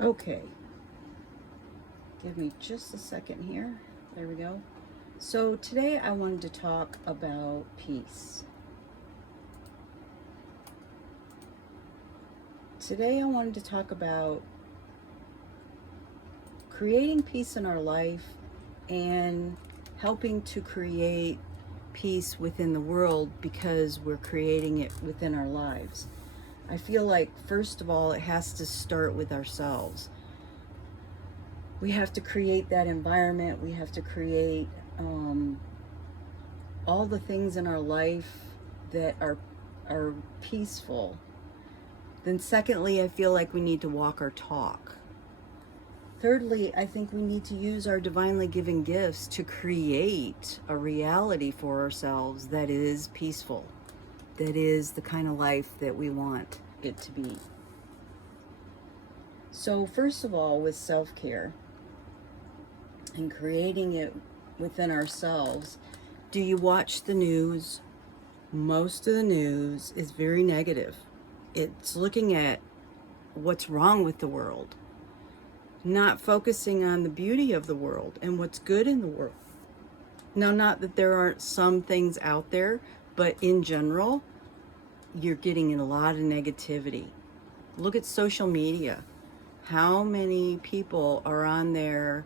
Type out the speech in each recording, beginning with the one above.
Okay, give me just a second here. There we go. So today I wanted to talk about peace. Today I wanted to talk about creating peace in our life and helping to create peace within the world because we're creating it within our lives. I feel like, first of all, it has to start with ourselves. We have to create that environment. We have to create all the things in our life that are peaceful. Then secondly, I feel like we need to walk our talk. Thirdly, I think we need to use our divinely given gifts to create a reality for ourselves that is peaceful, that is the kind of life that we want it to be. So first of all, with self-care and creating it within ourselves, do you watch the news? Most of the news is very negative. It's looking at what's wrong with the world, not focusing on the beauty of the world and what's good in the world. Now, not that there aren't some things out there, but in general, you're getting in a lot of negativity. Look at social media. How many people are on there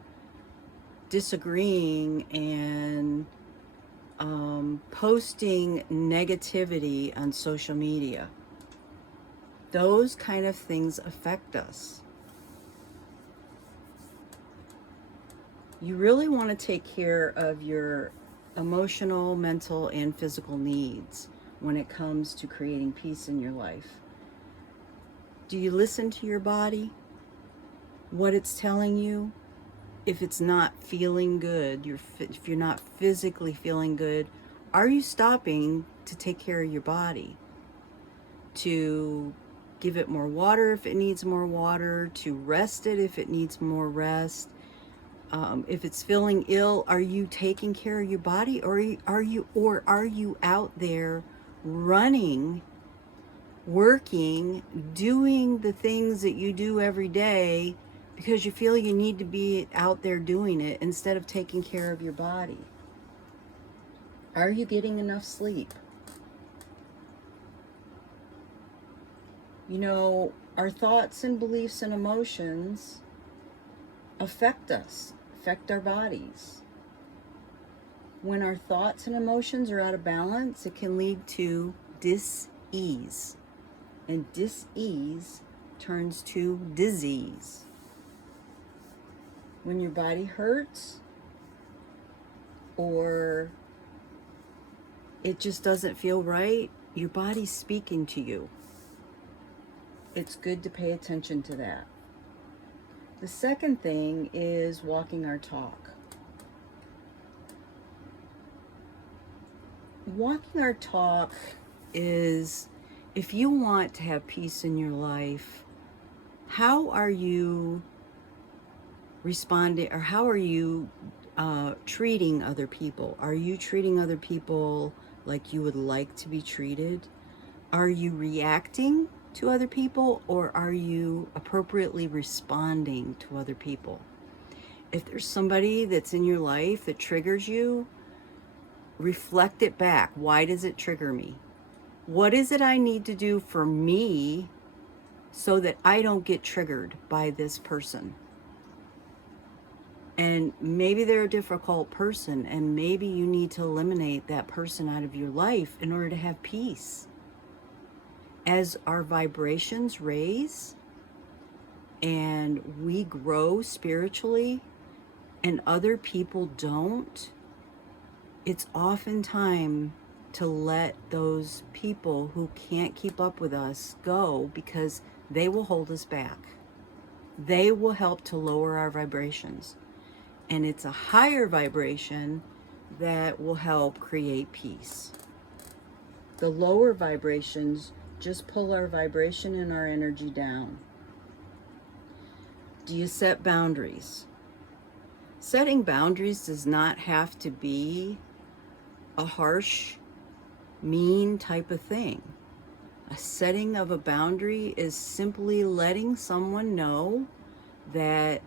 disagreeing and posting negativity on social media? Those kind of things affect us. You really want to take care of your emotional, mental, and physical needs when it comes to creating peace in your life. Do you listen to your body? What it's telling you? If it's not feeling good, if you're not physically feeling good, are you stopping to take care of your body? To give it more water if it needs more water, to rest it if it needs more rest. If it's feeling ill, are you taking care of your body, or are you out there running, working, doing the things that you do every day because you feel you need to be out there doing it instead of taking care of your body? Are you getting enough sleep? You know, our thoughts and beliefs and emotions affect us, affect our bodies. When our thoughts and emotions are out of balance, it can lead to dis-ease. And dis-ease turns to disease. When your body hurts or it just doesn't feel right, your body's speaking to you. It's good to pay attention to that. The second thing is walking our talk. Walking our talk is, if you want to have peace in your life, how are you responding, or how are you treating other people? Are you treating other people like you would like to be treated? Are you reacting to other people, or are you appropriately responding to other people? If there's somebody that's in your life that triggers you, reflect it back. Why does it trigger me? What is it I need to do for me so that I don't get triggered by this person? And maybe they're a difficult person, and maybe you need to eliminate that person out of your life in order to have peace. As our vibrations raise and we grow spiritually and other people don't, it's often time to let those people who can't keep up with us go, because they will hold us back. They will help to lower our vibrations. And it's a higher vibration that will help create peace. The lower vibrations just pull our vibration and our energy down. Do you set boundaries? Setting boundaries does not have to be a harsh, mean type of thing. A setting of a boundary is simply letting someone know that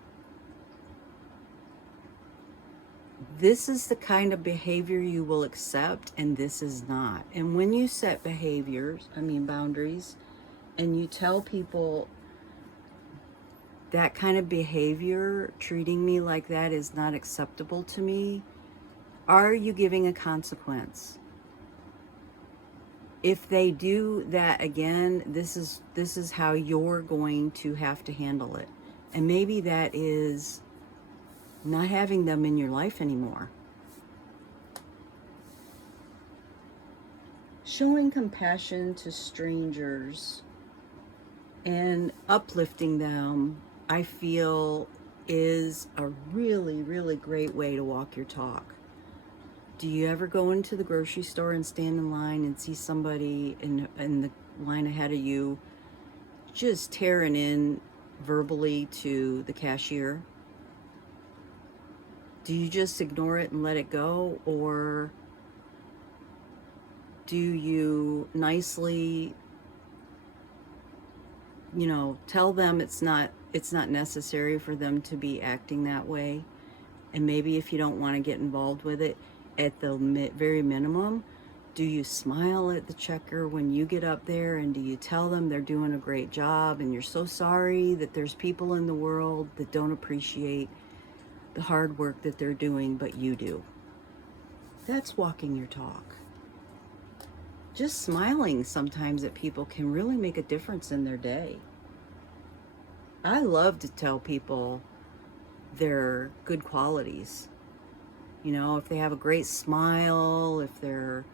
this is the kind of behavior you will accept and this is not. And when you set boundaries, and you tell people that kind of behavior, treating me like that is not acceptable to me, are you giving a consequence? If they do that again, this is how you're going to have to handle it. And maybe that is not having them in your life anymore. Showing compassion to strangers and uplifting them, I feel, is a really, really great way to walk your talk. Do you ever go into the grocery store and stand in line and see somebody in the line ahead of you just tearing in verbally to the cashier? Do you just ignore it and let it go? Or do you nicely, tell them it's not necessary for them to be acting that way? And maybe if you don't want to get involved with it, at the very minimum, do you smile at the checker when you get up there, and do you tell them they're doing a great job and you're so sorry that there's people in the world that don't appreciate the hard work that they're doing, but you do? That's walking your talk. Just smiling sometimes at people can really make a difference in their day. I love to tell people their good qualities. If they have a great smile, if there's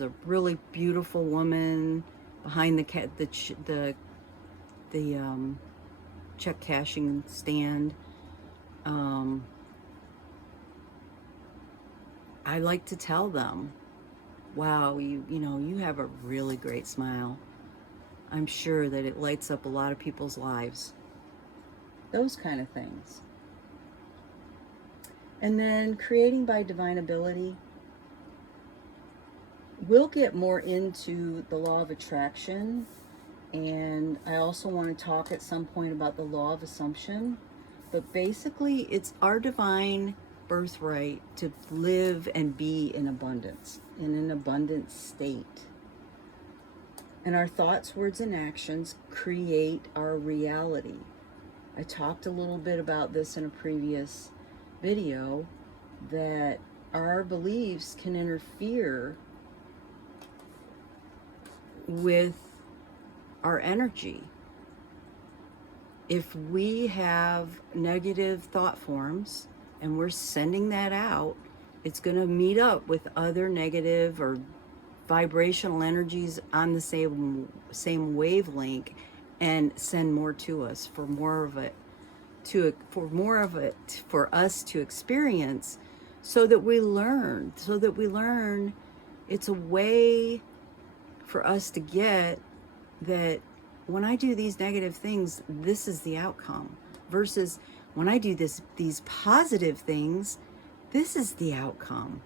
a really beautiful woman behind the check cashing stand, I like to tell them, wow, you have a really great smile. I'm sure that it lights up a lot of people's lives. Those kind of things. And then creating by divine ability. We'll get more into the law of attraction, and I also want to talk at some point about the law of assumption. But basically, it's our divine birthright to live and be in abundance, in an abundant state. And our thoughts, words, and actions create our reality. I talked a little bit about this in a previous video, that our beliefs can interfere with our energy. If we have negative thought forms and we're sending that out, it's going to meet up with other negative or vibrational energies on the same wavelength and send more to us, for more of it for us to experience, so that we learn it's a way for us to get that when I do these negative things, this is the outcome, versus when I do these positive things, this is the outcome.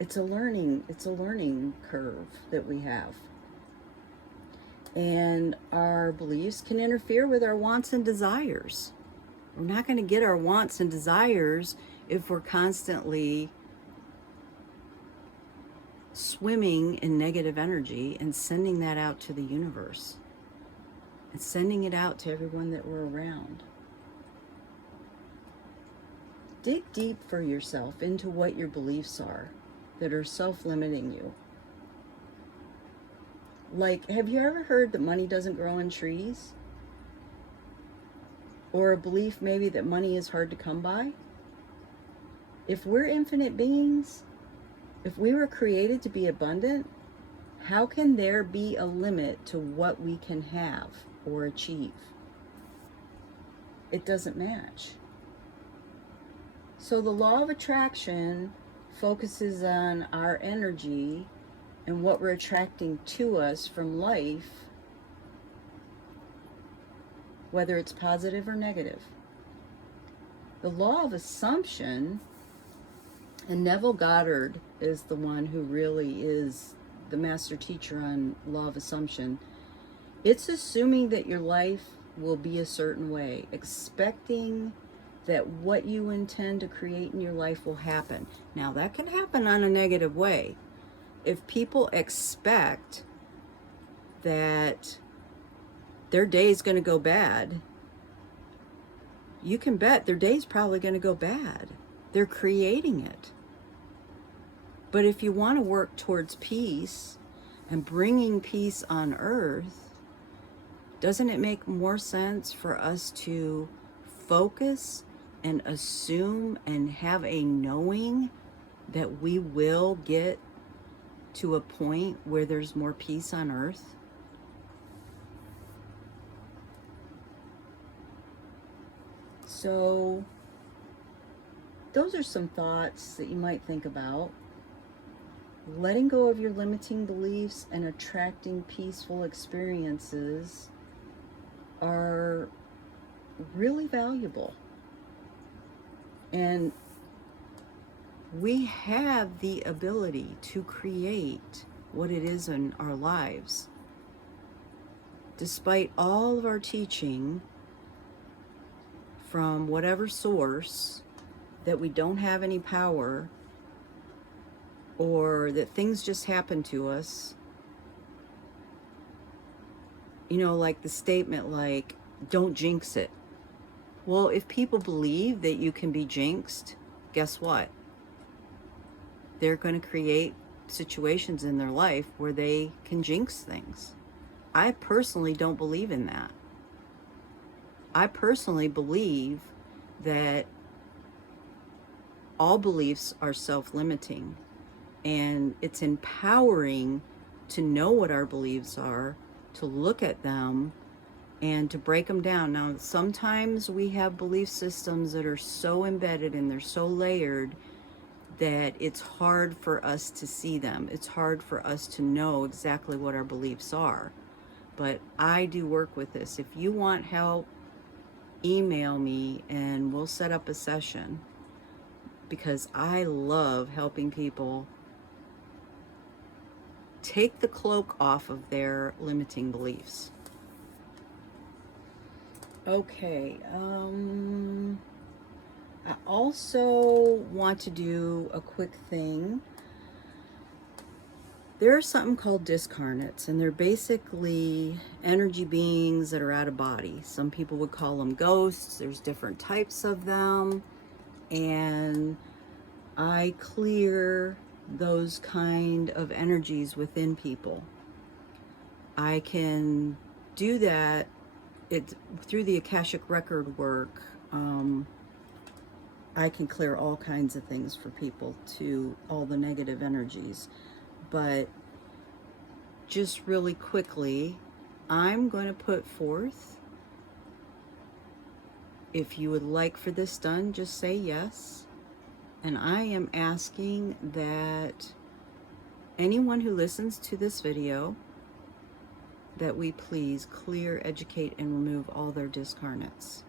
It's a learning curve that we have. And our beliefs can interfere with our wants and desires. We're not going to get our wants and desires if we're constantly swimming in negative energy and sending that out to the universe and sending it out to everyone that we're around. Dig deep for yourself into what your beliefs are that are self-limiting you. Like, have you ever heard that money doesn't grow on trees? Or a belief maybe that money is hard to come by? If we're infinite beings, if we were created to be abundant, how can there be a limit to what we can have or achieve? It doesn't match. So the law of attraction focuses on our energy and what we're attracting to us from life, whether it's positive or negative. The law of assumption, and Neville Goddard is the one who really is the master teacher on law of assumption. It's assuming that your life will be a certain way, expecting that what you intend to create in your life will happen. Now, that can happen on a negative way. If people expect that their day is going to go bad, you can bet their day's probably going to go bad. They're creating it. But if you want to work towards peace and bringing peace on earth, doesn't it make more sense for us to focus and assume and have a knowing that we will get to a point where there's more peace on earth? So those are some thoughts that you might think about. Letting go of your limiting beliefs and attracting peaceful experiences are really valuable. And we have the ability to create what it is in our lives. Despite all of our teaching from whatever source that we don't have any power, or that things just happen to us, you know, like the statement like, don't jinx it. Well, if people believe that you can be jinxed, guess what? They're going to create situations in their life where they can jinx things. I personally don't believe in that. I personally believe that all beliefs are self-limiting, and it's empowering to know what our beliefs are, to look at them, and to break them down. Now, sometimes we have belief systems that are so embedded and they're so layered that it's hard for us to see them. It's hard for us to know exactly what our beliefs are. But I do work with this. If you want help, email me and we'll set up a session, because I love helping people take the cloak off of their limiting beliefs. Okay, I also want to do a quick thing. There's something called discarnates, and they're basically energy beings that are out of body. Some people would call them ghosts. There's different types of them, and I clear those kind of energies within people. I can do that through the Akashic record work. I can clear all kinds of things for people, to all the negative energies. But just really quickly, I'm going to put forth, if you would like for this done, just say yes. And I am asking that anyone who listens to this video, that we please clear, educate, and remove all their discarnates.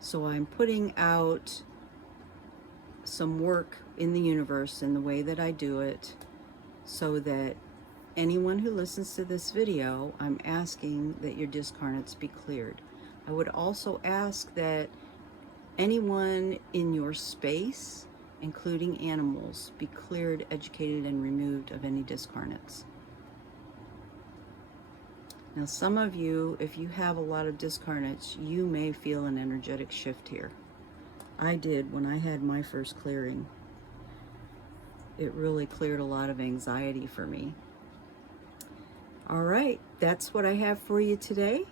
So I'm putting out some work in the universe in the way that I do it, so that anyone who listens to this video, I'm asking that your discarnates be cleared. I would also ask that anyone in your space, including animals, be cleared, educated, and removed of any discarnates. Now, some of you, if you have a lot of discarnates, you may feel an energetic shift here. I did when I had my first clearing. It really cleared a lot of anxiety for me. All right, that's what I have for you today.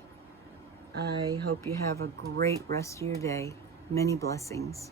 I hope you have a great rest of your day. Many blessings.